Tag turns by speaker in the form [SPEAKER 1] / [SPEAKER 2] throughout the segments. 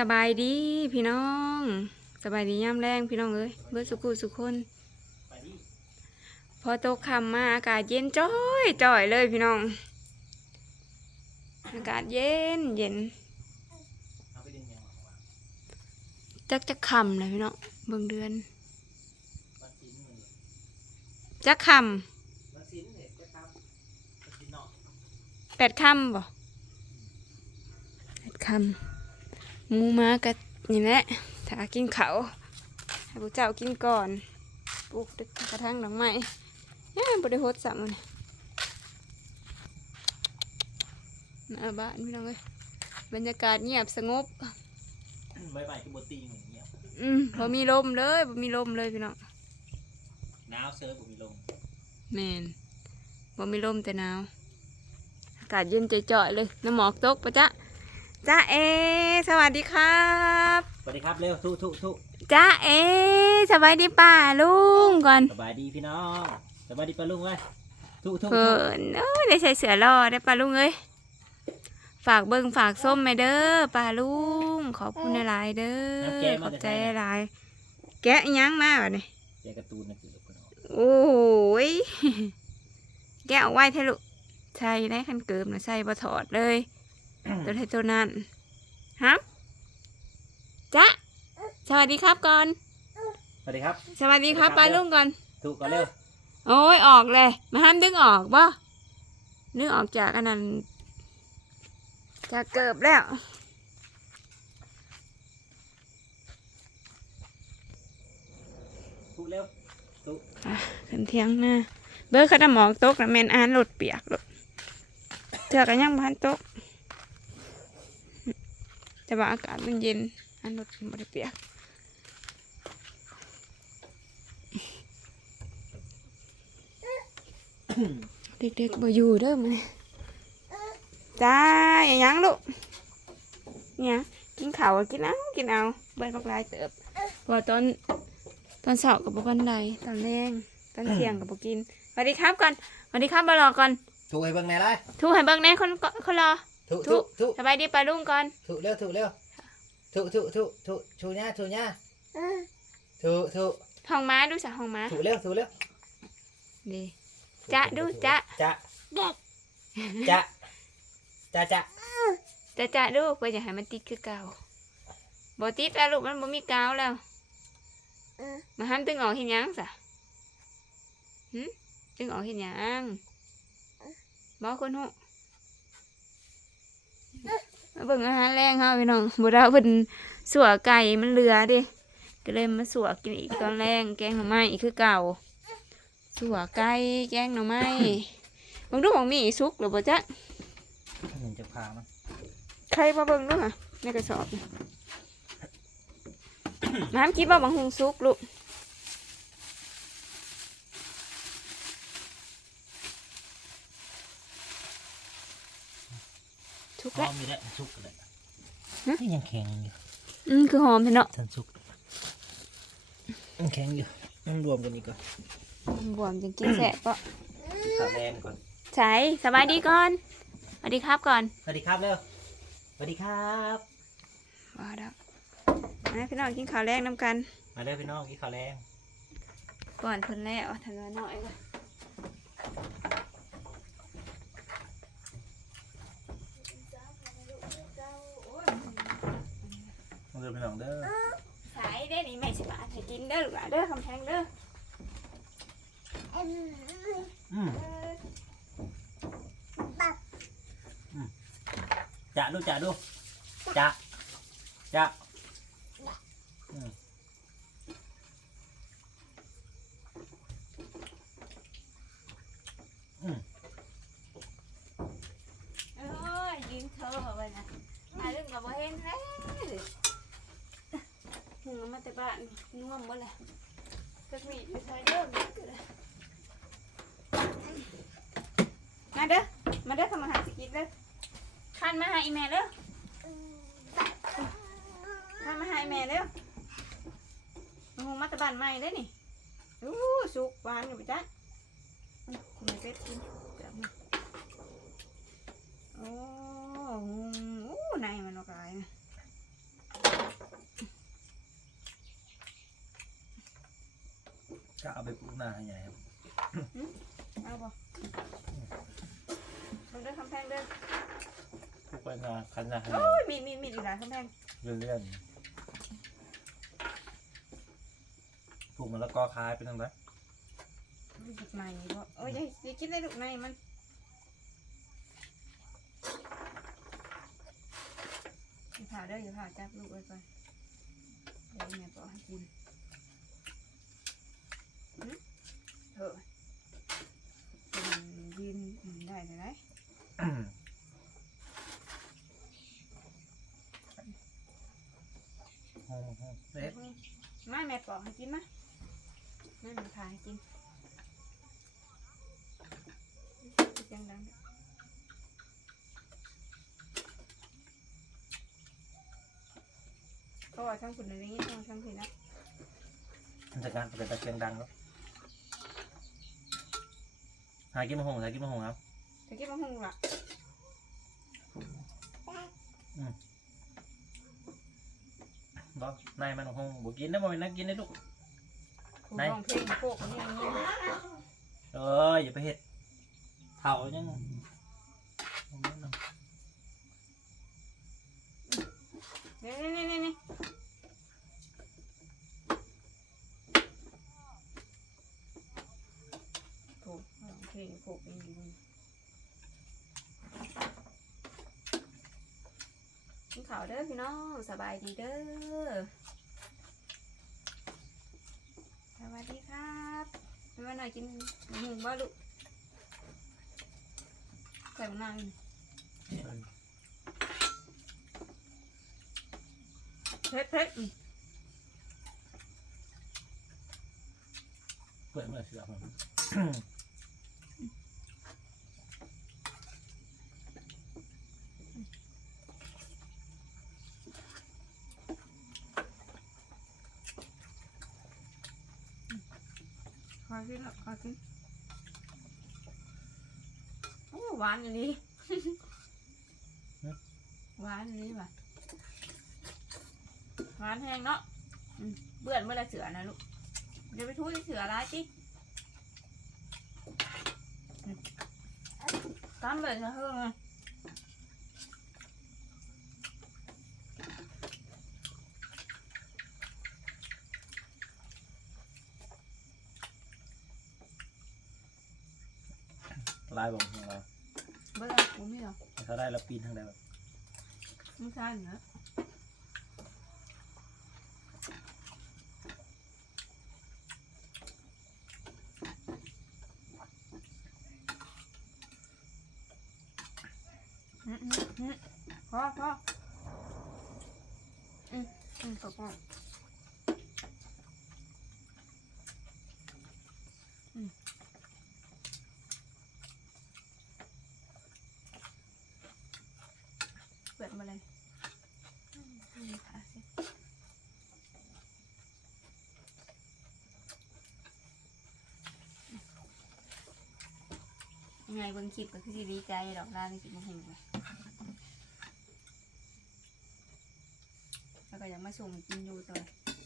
[SPEAKER 1] สบายดีพี่น้อง สบายดีย่ำแรงพี่น้องเอ้ยเบิดสุกุสุคนพอตกค่ำมาอากาศเย็นจ้อยจ้อยเลยพี่น้อง อากาศเย็นเย็นจักจะค่ำเลยพี่น้องเบิ่งเดือนจักค่ำแปดค่ำบ่แปดค่ำ มูม้ากับนี่แหละถ้ากินเขาวให้พวกเจ้ากินก่อนปลูกตึกกระทั่งดอกไม้ย่าบริโภคสามมันหน้าบ้านพี่น้องเอ้ยบรรยากาศเงียบสงบ
[SPEAKER 2] ใบใบที่บตีเหมือนเงียบ
[SPEAKER 1] อืมพอมีลมเลยพอมีลมเลยพี่น้อง
[SPEAKER 2] หนาวเซิร์ฟผมมีลม
[SPEAKER 1] แมนพอมีลมแต่หนาวอากาศเย็นจ่อยๆเลยน้ำหมอกตกปะจ๊ะ จ้าเอ สวัสดีครับ
[SPEAKER 2] สวัสดีครับเร็วทุทุทุ
[SPEAKER 1] จ้าเอ สบายดีป่าลุงก่อน
[SPEAKER 2] สบายดีพี่น้องสบายดีปะลุงไว้ทุทุ
[SPEAKER 1] เพิ่
[SPEAKER 2] ทุ
[SPEAKER 1] นเอ้ยได้ใส่เสือรอได้ป่าลุงเอ้ยฝากเบิ่งฝากส้มไหมเด้อป่าลุงขอบคุณหลายๆเด้อขอบใจหลายๆแกะอิหยังมาบ่เนี่ย
[SPEAKER 2] เจการ์ตูนนะคือพี่น้อง
[SPEAKER 1] โอ้ยแกะเอาไว้เถอะลูกใช่ได้คันเกิมนะใช่บ่ถอดเลย ตัวไทยตัวนั้นฮะจ๊ะสวัสดีครับก่อน
[SPEAKER 2] สวัสดีครับ
[SPEAKER 1] สวัสดีครับปลาลุงก่อน
[SPEAKER 2] ทุก่อนเร็ว
[SPEAKER 1] โอ้ยออกเลย มาห้ามดึงออกบ่ดึงออกจากอันนั้นจากเกิบแล้ว
[SPEAKER 2] ทุเร็วทุ
[SPEAKER 1] ขึ้นเที่ยงหน้า เบิร์เขาจะหมอกตกนะแมนอ่านรถเปียกรถเจอกันยังพันตก แต่ว่าอากาศมันเย็นอ่านรถมันไม่ได้เปียกเด็กๆบ่อยู่เด้อมันจ้าอย่าหยังลูกเนี่ยกินข้าวก็กินเอากินเอาเบิดบักหลายเติบเพอตอนตอนเช้ากับบ่ปันใดตอนแรงตอนเที่ยงกับบ่กินสวัสดีครับก่อนสวัสดีครับบารอก่อน
[SPEAKER 2] ทุให้เบิ่งไหนเลย
[SPEAKER 1] ทูให้เบิ่งแหน่คนคนรอ
[SPEAKER 2] ทุ
[SPEAKER 1] ทุ
[SPEAKER 2] ทุทุ
[SPEAKER 1] สบายดีปลาลุงก่อน
[SPEAKER 2] ทุเร็วทุเร็วทุทุทุทุชูเนี่ยชูเนี่ยทุทุ
[SPEAKER 1] ห้องม้าดูสะห้องม้า
[SPEAKER 2] ทุเร็วทุเร็ว
[SPEAKER 1] ดีจ้าดูจ้า
[SPEAKER 2] จะจะจะจะ
[SPEAKER 1] จ้าจ้าดูเพื่อจะให้มันติดคือเก่าบ่ติดแล้วลูกมันบ่มีกาวแล้วมาห้ามดึงออกเห็นยังสะหึดึงออกเห็นยังบ่คนหู มาเบิ่งอาหารแรงเฮาพี่น้องบ่ได้เพิ่นสัวไก่มันเหลือเดิก็เลยมาสัวกินอีกตอนแรงแกงหน่อไม้อีกคือเก่าสัวไก่แกงหน่อไม้บางดูของมีสุกหรือบ่จ๊ะ
[SPEAKER 2] เห็นจะพามัน
[SPEAKER 1] ใครมาเบิ่งดูค่ะในกระสอบนี่น้ำคิดว่าบางหงสุกลูก สุก
[SPEAKER 2] พร้อ
[SPEAKER 1] แล้ว
[SPEAKER 2] มอยู่แล้วสุกเลย
[SPEAKER 1] ฮะ
[SPEAKER 2] ยังแข็งอยู่
[SPEAKER 1] อืมคือหอมเห็นเนาะ
[SPEAKER 2] ทันสุกยังแข็งอยู่ต้องรวมกันอีกก่อน
[SPEAKER 1] บวมจริงกินแสบปะ
[SPEAKER 2] ขาแรงก่อน
[SPEAKER 1] ใช่สบายดีก่อนสวัสดีครับก่อน
[SPEAKER 2] สวัสดีครับเร็วสวัสดีครับ
[SPEAKER 1] ว้าดักมาพี่น้องกินข้าวแรกน้ำกัน
[SPEAKER 2] มาเด้อพี่น้องกินข้าวแรง
[SPEAKER 1] ก่อนเพิ่นแล้วทันว่าน้อยก่อน
[SPEAKER 2] มาเด้อพี่น้องเด้อ
[SPEAKER 1] ใช่ได้นี่ไม่สิบาทให้กินเด้อลูก หลานเด้อคำแพงเด้อ
[SPEAKER 2] อืมจะดูจะดูจะจะอืมอืม
[SPEAKER 1] เอ้ยยืนเธอเอาไว้นะมาเรื่องกับบ่เห็นแล้วหงมาแต่ บ้านน่วมบ่เลยก็มีไปใช้เด้อมีก็ได้มาเด้อ มาเด้อเข้ามาหาสกินเด้อคันมาหาอีแม่เด้อคันมาหาอีแม่เด้อหงมาต่บ้านใหม่เด้อนี่อู้สุกหวานอยู่ไปจ้ะคุณเป็ดกินเดี๋ยวมาโอ้โหอู้ในมันออกลายนะ
[SPEAKER 2] จะเอาไปปลูกหน้าให้ใหญ่ครับ
[SPEAKER 1] เอาบ่มันเด้อคำแพงเด้อ
[SPEAKER 2] ปลูกไว้หน้าคันหน้าให้
[SPEAKER 1] โอ้ยมีดมีดมีดอีกหลายคำแพง
[SPEAKER 2] เลื่อนๆปลูกมันแล้วก็คล้ายไปทางไหน
[SPEAKER 1] รู้สึกในบ่เอ้ยอย่าอย่ากินได้ลูกในมันอย่าผ่าเด้ออย่าผ่าจับลูกไว้ก่อนเดี๋ยวแม่บอกให้กินหึ เถอะเป็นยืนอืมได้ได้ได้
[SPEAKER 2] ห้องห้องเล็ก
[SPEAKER 1] ไม่แม่ปอกให้กินมะแม่มันพาให้กินเสียงดังเขาว่าช่างคุณอะไรเงี้ยช่างช่างคุณนะ
[SPEAKER 2] มันจะการเป็นตะเกียงดังแล้ว หากินมะฮงหากินมะฮงครับ
[SPEAKER 1] ตะกี้มันหงละ
[SPEAKER 2] บ่นายมันมะฮงบ่กินได้บ่เป็นนักกินได้ลูก
[SPEAKER 1] คุณ
[SPEAKER 2] ไหน
[SPEAKER 1] ร้องเพลงโคกนี่นี่
[SPEAKER 2] เอ้ยอย่าไปเฮ็ดเผายังผมแนะน
[SPEAKER 1] นี่นี่นี่นี่โคกร้อ งเพลงโคกนี่อยู่กินข้าวเด้อพี่น้องสบายดีเด้อสวัสดีครับแม่หน่อยกินหมูบ้าลูกใส่มะนาวอีกำเผ็ดเผ็ดอืม
[SPEAKER 2] เปิดเมื่อเสือผม
[SPEAKER 1] อกินละขอกินโอ้หวานอย่างนี้หวานอย่างนี้ว่ะหวานแห้งเนาะอืมเบื่อเมื่อไรเสือนะลูกเดี๋ยวไปทุยเสือร้ายจิอืมตามเลยจะเฮือง
[SPEAKER 2] ลายบอกของเรา
[SPEAKER 1] เบื่อกูไม่หรอก
[SPEAKER 2] ถ้าได้เราปีนทางใดแบบ
[SPEAKER 1] ไม่ใช่เหรออืมอืมอืมพอพออืมอืมพอพออืมเปิดมาเลยอืมนี่ค่ะสิ ยังไงเบิ่งคลิปก็คือสิดีใจดอกลาในคลิปมันเห็นเลยแล้วก็อยากมาส่งกินอยู่ตัว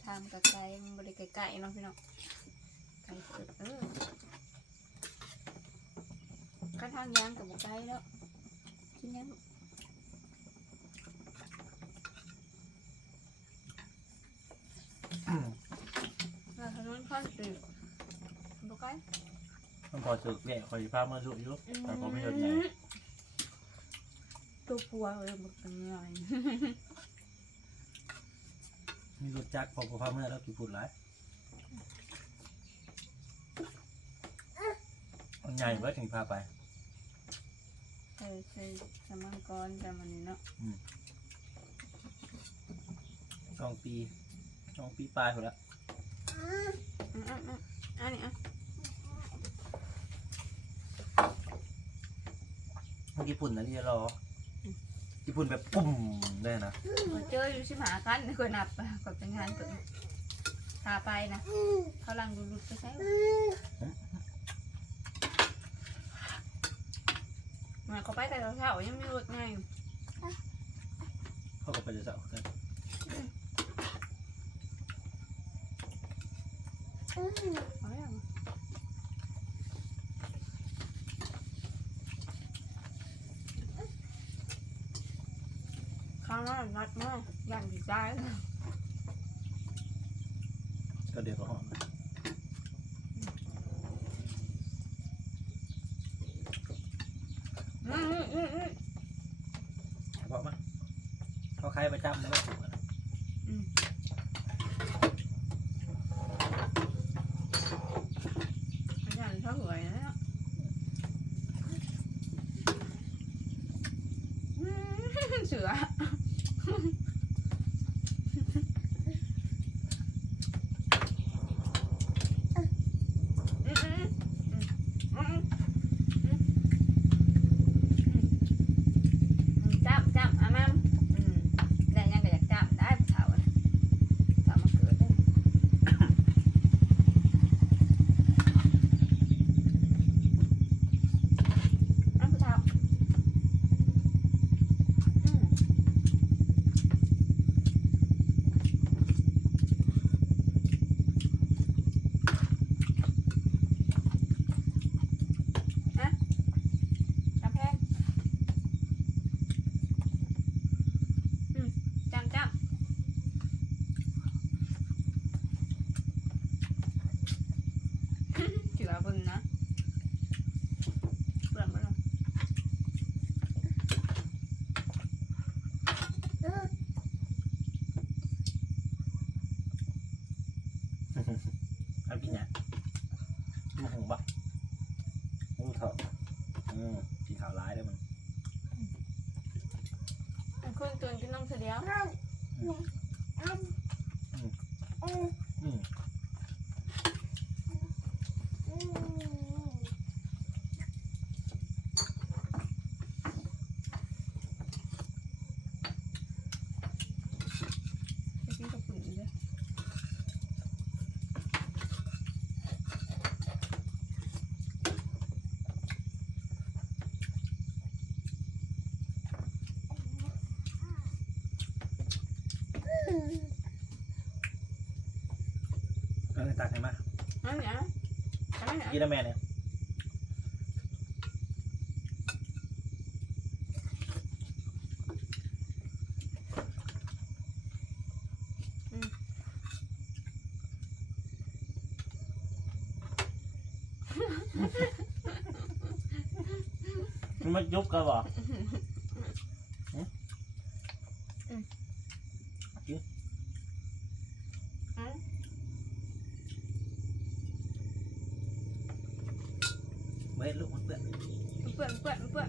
[SPEAKER 1] ทำกับไก่มันบริไก่ๆเนาะพี่น้องไก่เปิดเออข้างทางยางกับบุไก่แล้วกินยังลูกเราทำนู้นข้อนตื่นบุไก่
[SPEAKER 2] มันพอสึกเนี่ยคอยพามาสุอยู่แต่ผมไม่ยอดใหญ่
[SPEAKER 1] ตัวปัวเลยบุกเป็นไง
[SPEAKER 2] มีรถจักรพอพาเมื่อแล้วกี่ปุ่นหลายมันใหญ่เบิดถึงพาไป
[SPEAKER 1] เคยเคยสมังกรแต่มันนี่เนาะ
[SPEAKER 2] สองปีสองปีปลายหมดแล้ว
[SPEAKER 1] อืมอืมอืมอันนี้อะ
[SPEAKER 2] เมื่อกี้ปุ่นนะที่จะรอญี่ปุ่นแบบปุ่มเลยนะ
[SPEAKER 1] มาเจออยู่ชิมหาคันกดนับกดเป็นงานกดพาไปนะเขาลังดูลุดไปใช่มาเขาไปแต่เช้าๆยังไม่รุดไง
[SPEAKER 2] เขาก็ไปจะเสาร์กัน
[SPEAKER 1] เอาแล้ว ข้างหน้านัดมากย่างดีใจ
[SPEAKER 2] ก็เดี๋ยวก็หอม
[SPEAKER 1] อืมอืมอืมอืม
[SPEAKER 2] เพราะมั้ยเขาใครประจำแล้วก็ถูกอะ
[SPEAKER 1] ย่างเท่าไหร่นะอืมเสือมอืมอืมอืมอืมจับจับอะมัมอืมแต่ยังก็อยากจับได้เท่าอะเท่ามาเกิดได้ น้ำผู้ชายอืมฮะกำแพงอืมจังจังเจือเบึงนะเปลือกมันเลย
[SPEAKER 2] เอากินเนี่ยกินหงปะหงเถอะอืมกินขาวร้ายได้มัน
[SPEAKER 1] มันขึ้น ตื่นกินนมเสียเดียว
[SPEAKER 2] อืม
[SPEAKER 1] จะกินกับปุ๋ยเลย
[SPEAKER 2] เอาเงิน ตักให้มา
[SPEAKER 1] อันนี้อะอันนี้อะ
[SPEAKER 2] กินแล้วแม่เนี่ยมันมายุบกันบ่
[SPEAKER 1] อืม
[SPEAKER 2] เว้ยลูกมันเปื้อน
[SPEAKER 1] มันเปื่อนเปื่อนเปื่อน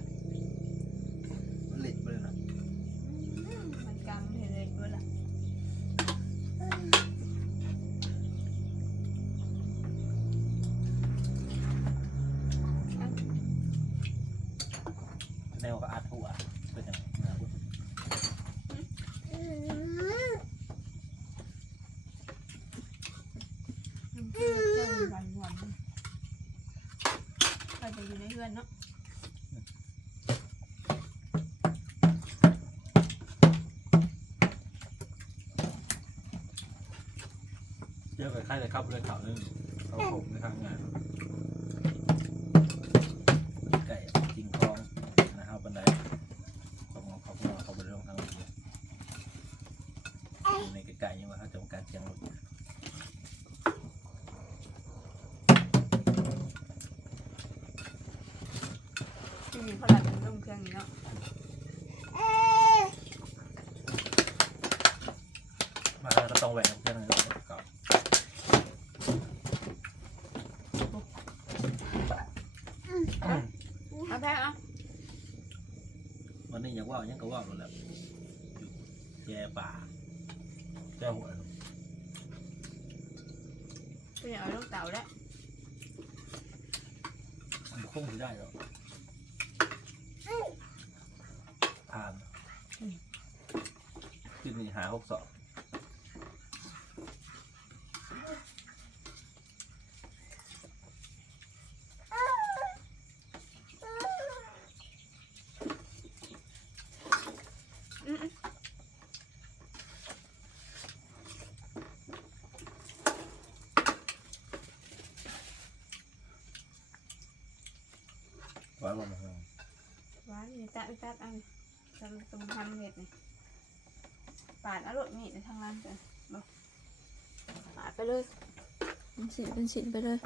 [SPEAKER 1] ใครจะอยู่ในเรือนเนาะ
[SPEAKER 2] เจอกับใครเลยครับเลยข่าวนึงเขาผมในทางงานไก่จริงคลองนะครับบันไดของเขาพวกเขาไปเรื่องทางนี้อยู่ในไก่ยังว่าเขาจงการเชียงรถ
[SPEAKER 1] ที่มีพลังเป็นร่มเครื่องนี้เนาะ
[SPEAKER 2] มาแล้วก็ต้องแหวนเพื่อนอะไรก่อน
[SPEAKER 1] เอาแพงเอา
[SPEAKER 2] วันนี้อยากว่ายังก็ว่าหมดแล้วอยู่แย่ป่าแย่หัว
[SPEAKER 1] ไปเอาลูกเต่าแล้ว
[SPEAKER 2] มันคงไม่ได้หรอกผ่าน ขึ้นมีหาหกสอง
[SPEAKER 1] อืมอืม
[SPEAKER 2] ไว้วันนึง
[SPEAKER 1] หวานนี่ตัดตัดเอัน ทำตรงทำเห็ดนี่ปาดเอารถมีดในทางร้านกันบอกปาดไปเลยเป็นสินเป็นสินไปเลย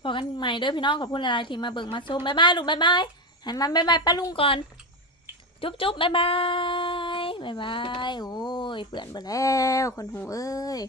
[SPEAKER 1] พอกันใหม่เด้อพี่น้องขอบคุณหลายๆที่มาเบิ่งมาชมบ๊ายบายลูกบ๊ายบายหันมาบ๊ายบายป้าลุงก่อน จุ๊บจุ๊บบ๊ายบายบ๊ายบายโอ้ยเปื่อนไปแล้วคนหูเอ้ย